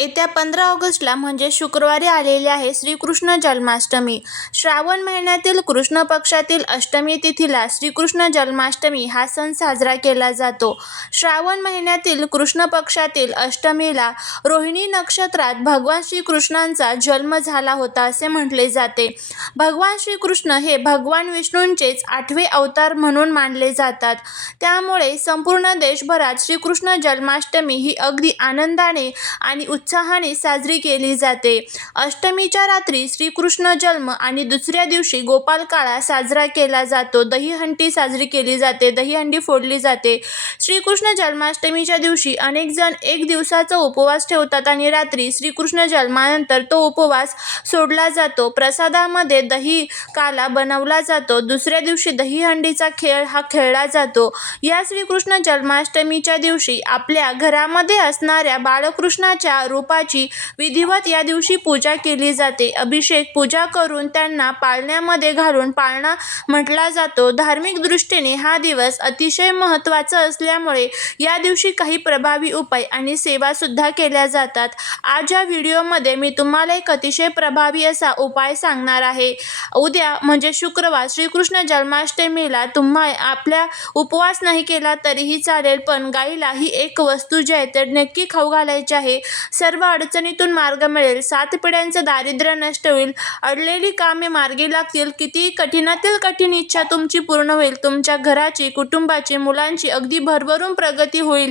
येत्या पंधरा ऑगस्टला म्हणजे शुक्रवारी आलेली आहे श्रीकृष्ण जन्माष्टमी. श्रावण महिन्यातील कृष्ण पक्षातील अष्टमी तिथीला श्रीकृष्ण जन्माष्टमी हा सण साजरा केला जातो. श्रावण महिन्यातील कृष्ण पक्षातील अष्टमीला रोहिणी नक्षत्रात भगवान श्रीकृष्णांचा जन्म झाला होता असे म्हटले जाते. भगवान श्रीकृष्ण हे भगवान विष्णूंचेच आठवे अवतार म्हणून मानले जातात. त्यामुळे संपूर्ण देशभरात श्रीकृष्ण जन्माष्टमी ही अगदी आनंदाने आणि उत्साहाने साजरी केली जाते. अष्टमीच्या रात्री श्रीकृष्ण जन्म आणि दुसऱ्या दिवशी गोपाल काळा साजरा केला जातो. दहीहंडी साजरी केली जाते. दहीहंडी फोडली जाते. श्रीकृष्ण जन्माष्टमीच्या दिवशी अनेक जण एक दिवसाचा उपवास ठेवतात आणि रात्री श्रीकृष्ण जन्मानंतर तो उपवास सोडला जातो. प्रसादामध्ये दही काला बनवला जातो. दुसऱ्या दिवशी दहीहंडीचा खेळ हा खेळला जातो. या श्रीकृष्ण जन्माष्टमीच्या दिवशी आपल्या घरामध्ये असणाऱ्या बाळकृष्णाच्या रूपाची विधिवत या दिवशी पूजा केली जाते. अभिषेक पूजा करून त्यांना पाळण्यामध्ये घालून पाळणा म्हटला जातो. धार्मिक दृष्टीने हा दिवस अतिशय महत्त्वाचा असल्यामुळे या दिवशी काही प्रभावी उपाय आणि सेवासुद्धा केल्या जातात. आज या व्हिडिओमध्ये मी तुम्हाला एक अतिशय प्रभावी असा उपाय सांगणार आहे. उद्या म्हणजे शुक्रवार श्रीकृष्ण जन्माष्टमीला तुम्हा आपल्या उपवास नाही केला तरीही चालेल पण गाईला ही एक वस्तू जी आहे तर नक्की खाऊ घालायची आहे. सर्व अडचणीतून मार्ग मिळेल. सात पिढ्यांचं दारिद्र्य नष्ट होईल. अडलेली कामे मार्गी लागतील. कितीही कठीणातील कठीण इच्छा तुमची पूर्ण होईल. तुमच्या घराची कुटुंबाची मुलांची अगदी भरभरून प्रगती होईल.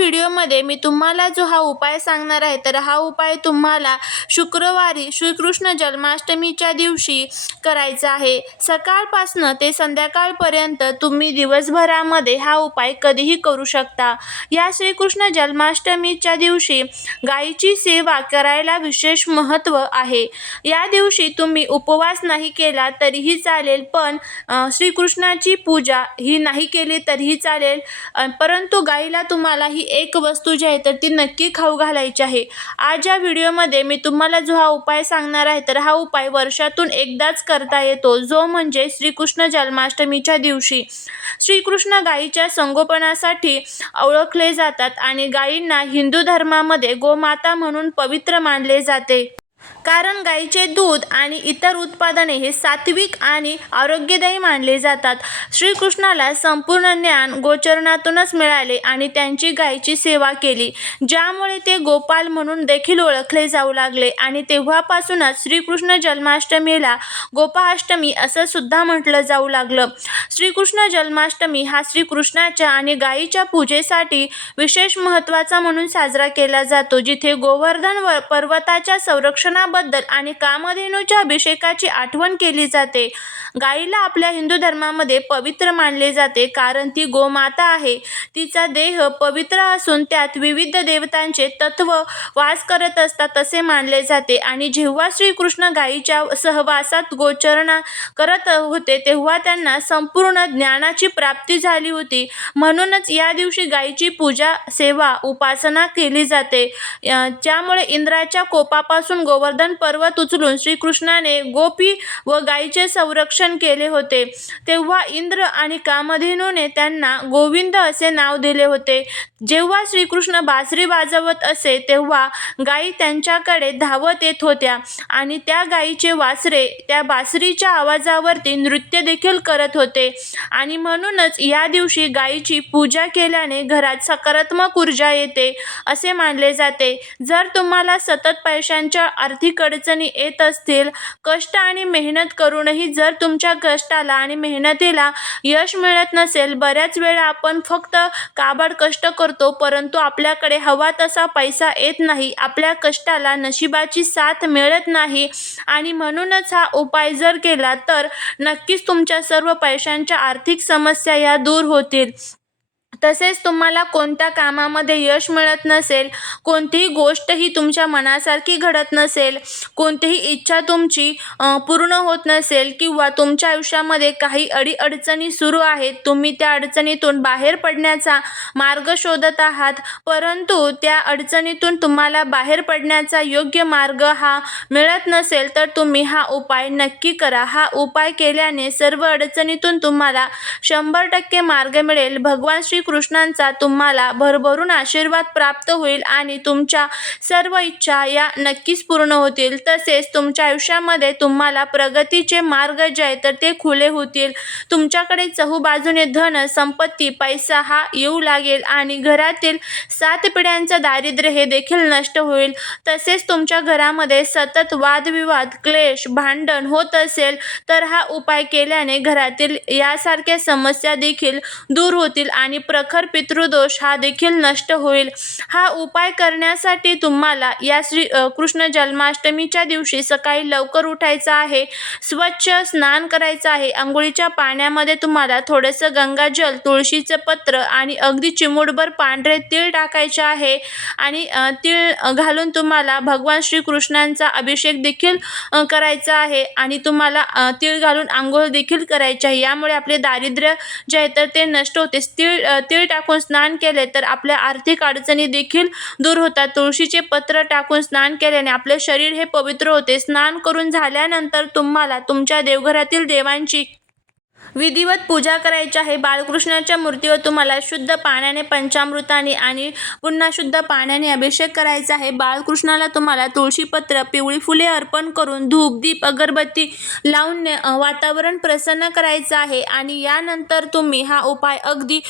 व्हिडिओमध्ये मी तुम्हाला जो हा उपाय सांगणार आहे तर हा उपाय तुम्हाला शुक्रवारी श्रीकृष्ण जन्माष्टमीच्या दिवशी करायचा आहे. सकाळपासनं ते संध्याकाळपर्यंत तुम्ही दिवसभरामध्ये हा उपाय कधीही करू शकता. या श्रीकृष्ण जन्माष्टमीच्या दिवशी गायीची सेवा करायला विशेष महत्त्व आहे. या दिवशी तुम्ही उपवास नाही केला तरीही चालेल पण श्रीकृष्णाची पूजा ही नाही केली तरीही चालेल. परंतु गाईला तुम्हाला ही एक वस्तू जी आहे तर ती नक्की खाऊ घालायची आहे. आज या व्हिडिओमध्ये मी तुम्हाला जो हा उपाय सांगणार आहे तर हा उपाय वर्षातून एकदाच करता येतो. जो म्हणजे श्रीकृष्ण जन्माष्टमीच्या दिवशी. श्रीकृष्ण गायीच्या संगोपनासाठी ओळखले जातात आणि गायींना हिंदू धर्मामध्ये गोमाता म्हणून पवित्र मानले जाते. कारण गाईचे दूध आणि इतर उत्पादने हे सात्विक आणि आरोग्यदायी मानले जातात. श्रीकृष्णाला संपूर्ण ज्ञान गोचरणातूनच मिळाले आणि त्यांची गायीची सेवा केली ज्यामुळे ते गोपाल म्हणून देखील ओळखले जाऊ लागले आणि तेव्हापासूनच श्रीकृष्ण जन्माष्टमीला गोपाष्टमी असं सुद्धा म्हटलं जाऊ लागलं. श्रीकृष्ण जन्माष्टमी हा श्रीकृष्णाच्या आणि गायीच्या पूजेसाठी विशेष महत्त्वाचा म्हणून साजरा केला जातो जिथे गोवर्धन व पर्वताच्या संरक्षणाबद्दल आणि कामधेनूच्या अभिषेकाची आठवण केली जाते. गायीला आपल्या हिंदू धर्मामध्ये पवित्र मानले जाते कारण ती गोमाता आहे. तिचा देह पवित्र असून त्यात विविध देवतांचे तत्व वास करत असतात असे मानले जाते आणि जेव्हा श्रीकृष्ण गायीच्या सहवासात गोचरणा करत होते तेव्हा त्यांना संपूर्ण ज्ञानाची प्राप्ती झाली होती. म्हणूनच या दिवशी गायीची पूजा सेवा उपासना केली जाते. ज्यामुळे इंद्राच्या कोपापासून गोवर्धन पर्वत उचलून श्रीकृष्णाने गोपी व गायीचे संरक्षण केले होते. तेव्हा इंद्र आणि कामधेनूने त्यांना गोविंद असे नाव दिले होते. जेव्हा श्रीकृष्ण बासरी वाजवत असे तेव्हा गायी त्यांच्याकडे धावत येत होत्या आणि त्या गायीचे वासरे त्या बासरीच्या आवाजावरती नृत्य देखील करत होते. आणि म्हणूनच या दिवशी गायीची पूजा केल्याने घरात सकारात्मक ऊर्जा येते असे मानले जाते. जर तुम्हाला सतत पैशांच्या आर्थिक अडचणी येत असतील कष्ट आणि मेहनत करूनही जर तुमच्या कष्टाला आणि मेहनतीला यश मिळत नसेल बऱ्याच वेळा आपण फक्त काबाड कष्ट करतो परंतु आपल्याकडे हवा तसा पैसा येत नाही आपल्या कष्टाला नशिबाची साथ मिळत नाही आणि म्हणूनच हा उपाय जर केला तर नक्कीच तुमच्या सर्व पैशांच्या आर्थिक समस्या या दूर होतील. तसेच तुम्हाला कोणत्या कामामध्ये यश मिळत नसेल कोणतीही गोष्ट ही तुमच्या मनासारखी घडत नसेल कोणतीही इच्छा तुमची पूर्ण होत नसेल किंवा तुमच्या आयुष्यामध्ये काही अडीअडचणी सुरू आहेत तुम्ही त्या अडचणीतून बाहेर पडण्याचा मार्ग शोधत आहात परंतु त्या अडचणीतून तुम्हाला बाहेर पडण्याचा योग्य मार्ग हा मिळत नसेल तर तुम्ही हा उपाय नक्की करा. हा उपाय केल्याने सर्व अडचणीतून तुम्हाला शंभर टक्के मार्ग मिळेल. भगवान श्री कृष्णांचा तुम्हाला भरभरून आशीर्वाद प्राप्त होईल आणि तुमच्या सर्व इच्छा या नक्कीच पूर्ण होतील. तसेच तुमच्या आयुष्यामध्ये तुम्हाला प्रगतीचे मार्ग जे आहे तर ते खुले होतील. तुमच्याकडे चहूबाजूने धन संपत्ती पैसा हा येऊ लागेल आणि घरातील सात पिढ्यांचं दारिद्र्य हे देखील नष्ट होईल. तसेच तुमच्या घरामध्ये सतत वादविवाद क्लेश भांडण होत असेल तर हा उपाय केल्याने घरातील यासारख्या समस्या देखील दूर होतील आणि प्र प्रखर पितृदोष हा देखील नष्ट होईल. हा उपाय करण्यासाठी तुम्हाला या श्री कृष्ण जन्माष्टमीच्या दिवशी सकाळी लवकर उठायचं आहे. स्वच्छ स्नान करायचं आहे. आंघोळीच्या पाण्यामध्ये तुम्हाला थोडंसं गंगाजल तुळशीचं पत्र आणि अगदी चिमुडभर पांढरे तीळ टाकायचे आहे. आणि तीळ घालून तुम्हाला भगवान श्रीकृष्णांचा अभिषेक देखील करायचा आहे. आणि तुम्हाला तीळ घालून आंघोळ देखील करायची आहे. यामुळे आपले दारिद्र्य जे आहे तर ते नष्ट होते. तीळ तीळ टाकून स्नान केले तर आपल्या आर्थिक अडचणी देखील दूर होतात. तुळशीचे पत्र टाकून स्नान केल्याने आपले शरीर हे पवित्र होते. स्नान करून झाल्यानंतर तुम्हाला तुमच्या देवघरातील देवांची विधिवत पूजा करायची आहे. बाळकृष्णाच्या मूर्तीवर तुम्हाला शुद्ध पाण्याने पंचामृताने आणि पुन्हा शुद्ध पाण्याने अभिषेक करायचा आहे. बाळकृष्णाला तुम्हाला तुळशीपत्र पिवळी फुले अर्पण करून धूप दीप अगरबत्ती लावून वातावरण प्रसन्न करायचं आहे. आणि यानंतर तुम्ही हा उपाय अगदी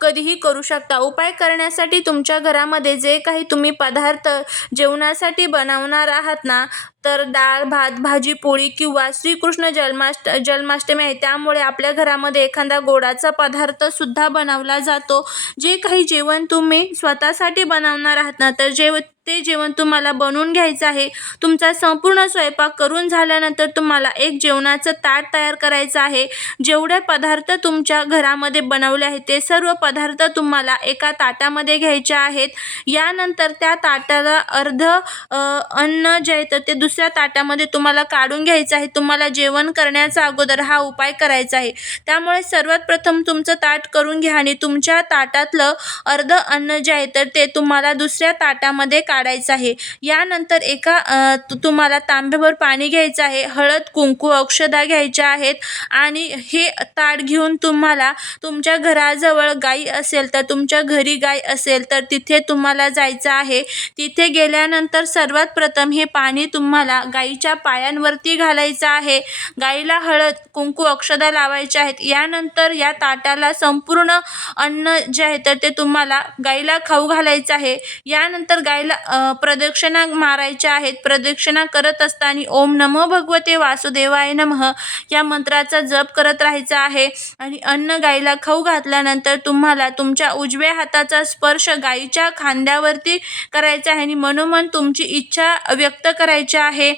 कधीही करू शकता. उपाय करण्यासाठी तुमच्या घरामध्ये जे काही तुम्ही पदार्थ जेवणासाठी बनवणार आहात ना तर डाळ भात भाजी पोळी किंवा श्रीकृष्ण जन्माष्ट जन्माष्टमी आहे. त्यामुळे आपल्या घरामध्ये एखादा गोडाचा पदार्थसुद्धा बनवला जातो. जे काही जेवण तुम्ही स्वतःसाठी बनवणार आहात ना तर जेव ते जेवण तुम्हाला बनवून घ्यायचं आहे. तुमचा संपूर्ण स्वयंपाक करून झाल्यानंतर तुम्हाला एक जेवणाचं ताट तयार करायचं आहे. जेवढे पदार्थ तुमच्या घरामध्ये बनवले आहेत ते सर्व पदार्थ तुम्हाला एका ताटामध्ये घ्यायचे आहेत. यानंतर त्या ताटाला अर्ध अन्न जे आहे तर ते दुसऱ्या ताटामध्ये तुम्हाला काढून घ्यायचं आहे. तुम्हाला जेवण करण्याचा अगोदर हा उपाय करायचा आहे. त्यामुळे सर्वात प्रथम तुमचं ताट करून घ्या आणि तुमच्या ताटातलं अर्ध अन्न जे आहे तर ते तुम्हाला दुसऱ्या ताटामध्ये काढायचं आहे. यानंतर एका तुम्हाला तांब्यावर पाणी घ्यायचं आहे हळद कुंकू औषधा घ्यायच्या आहेत आणि हे ताट घेऊन तुम्हाला तुमच्या घराजवळ गाई असेल तर तुमच्या घरी गाय असेल तर तिथे तुम्हाला जायचं आहे. तिथे गेल्यानंतर सर्वात प्रथम हे पाणी तुम्हाला गाईच्या पायांवरती घालायचं आहे. गाईला हळद कुंकू अक्षदा लावायच्या आहेत. यानंतर या ताटाला संपूर्ण अन्न जे आहे तर ते तुम्हाला गाईला खाऊ घालायचं आहे. यानंतर गाईला प्रदक्षिणा मारायच्या आहेत. प्रदक्षिणा करत असताना ओम नमो भगवते वासुदेवाय नमः या मंत्राचा जप करत राहायचा आहे. आणि अन्न गाईला खाऊ घातल्यानंतर तुम्हाला तुमच्या उजव्या हाताचा स्पर्श गाईच्या खांद्यावरती करायचा आहे. आणि मनोमन तुमची इच्छा व्यक्त करायची आहे.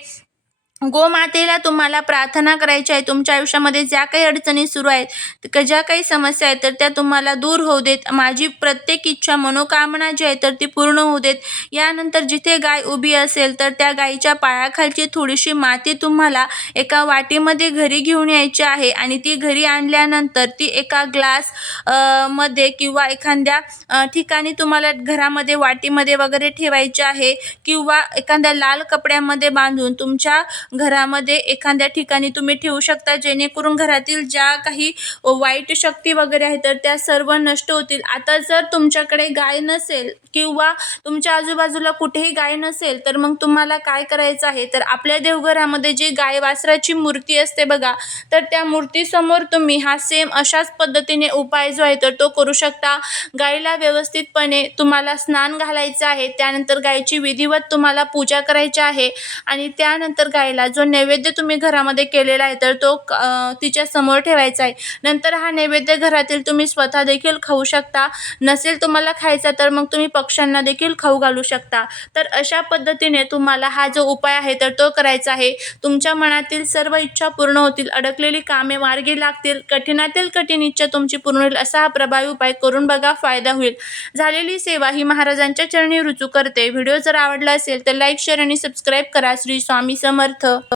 गोमातेला तुम्हाला प्रार्थना करायची आहे. तुमच्या आयुष्यामध्ये ज्या काही अडचणी सुरू आहेत क- ज्या काही समस्या आहेत तर त्या तुम्हाला दूर होऊ देत. माझी प्रत्येक इच्छा मनोकामना जी आहे तर ती पूर्ण होऊ देत. यानंतर जिथे गाय उभी असेल तर त्या गायीच्या पायाखालची थोडीशी माती तुम्हाला एका वाटीमध्ये घरी घेऊन यायची आहे आणि ती घरी आणल्यानंतर ती एका ग्लासमध्ये किंवा एखाद्या ठिकाणी तुम्हाला घरामध्ये वाटीमध्ये वगैरे ठेवायची आहे किंवा एखाद्या लाल कपड्यामध्ये बांधून तुमच्या घरामध्ये एखाद्या ठिकाणी तुम्ही ठेवू शकता जेणेकरून घरातील ज्या काही वाईट शक्ती वगैरे आहेत तर त्या सर्व नष्ट होतील. आता जर तुमच्याकडे गाय नसेल किंवा तुमच्या आजूबाजूला कुठेही गाय नसेल तर मग तुम्हाला काय करायचं आहे? तर आपल्या देवघरामध्ये जी गाय वासराची मूर्ती असते बघा तर त्या मूर्तीसमोर तुम्ही हा सेम अशाच पद्धतीने उपाय जो आहे तर तो करू शकता. गाईला व्यवस्थितपणे तुम्हाला स्नान घालायचं आहे त्यानंतर गायची विधिवत तुम्हाला पूजा करायची आहे आणि त्यानंतर गायला पहिला जो नैवेद्य तुम्ही घरामध्ये केलेला आहे तर तो तिच्या समोर ठेवायचा आहे. नंतर हा नैवेद्य घरातील तुम्ही स्वतः देखील खाऊ शकता. नसेल तुम्हाला खायचा तर मग तुम्ही पक्ष्यांना देखील खाऊ घालू शकता. तर अशा पद्धतीने तुम्हाला हा जो उपाय आहे तर तो करायचा आहे. तुमच्या मनातील सर्व इच्छा पूर्ण होतील. अडकलेली कामे मार्गी लागतील. कठीणातील कठीण इच्छा तुमची पूर्ण होईल असा हा प्रभावी उपाय करून बघा फायदा होईल. झालेली सेवा ही महाराजांच्या चरणी रुजू करते. व्हिडिओ जर आवडला असेल तर लाईक शेअर आणि सबस्क्राईब करा. श्री स्वामी समर्थ. pronto.